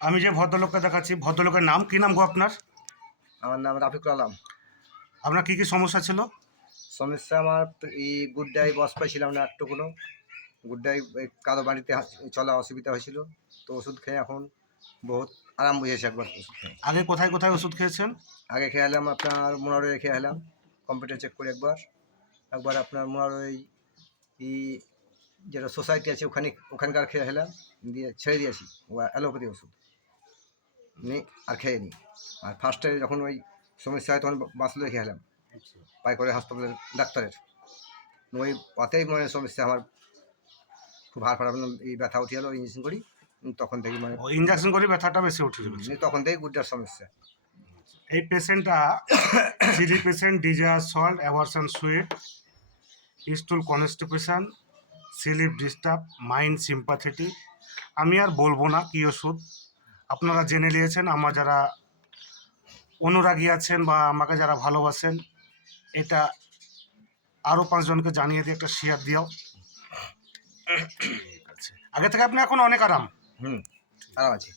আমি যে ভদ্রলোককে দেখাচ্ছি, ভদ্রলোকের নাম কি? নাম গো আপনার? আমার নাম রাফিকুল আলম। আপনার কি কি সমস্যা ছিল? সমস্যা আমার এই গুড্ডায় বস পাইছিলাম না একটুকুনো। গুড্ডায় কারো বাড়িতে চলা অসুবিধা হয়েছিল, তো ওষুধ খেয়ে এখন বহুত আরাম বুঝেছে একবার ওষুধ খেয়ে। আগে কোথায় কোথায় ওষুধ খেয়েছেন? আগে খেয়ে এলাম আপনার মোনারোয় খেয়ে এলাম, কম্পিউটার চেক করে একবার। একবার আপনার মোনারোয় ই যেটা সোসাইটি আছে ওখানকার খেয়ে এলাম, দিয়ে ছেড়ে দিয়েছি ও অ্যালোপ্যাথি ওষুধ নিই আর খেয়ে নিই। আর ফার্স্টে যখন ওই সমস্যা হয় তখন বাঁচলে খেয়ে এলাম পাইকরে হাসপাতালের ডাক্তারের। ওই ওতেই মানে সমস্যা আমার খুব হাড় ফাড়া এই ব্যথা উঠে গেলো, ইঞ্জেকশন করি তখন থেকে মানে ইঞ্জেকশন করে ব্যথাটা বেশি উঠে যাচ্ছে। তখন থেকেই গুড্ডার সমস্যা। এই পেশেন্টটা chilly patient, desire salt, aversion sweet, stool constipation, sleep disturb, mind sympathetic. আমি আর বলবো না কি ওষুধ, আপনারা জেনে নিয়েছেন। আমার যারা অনুরাগী আছেন বা আমাকে যারা ভালোবাসেন, এটা আরও 5 জনকে জানিয়ে দিয়ে একটা শেয়ার দিও। ঠিক আছে, আগে থেকে আপনি এখন অনেক আরাম? আরাম আছে।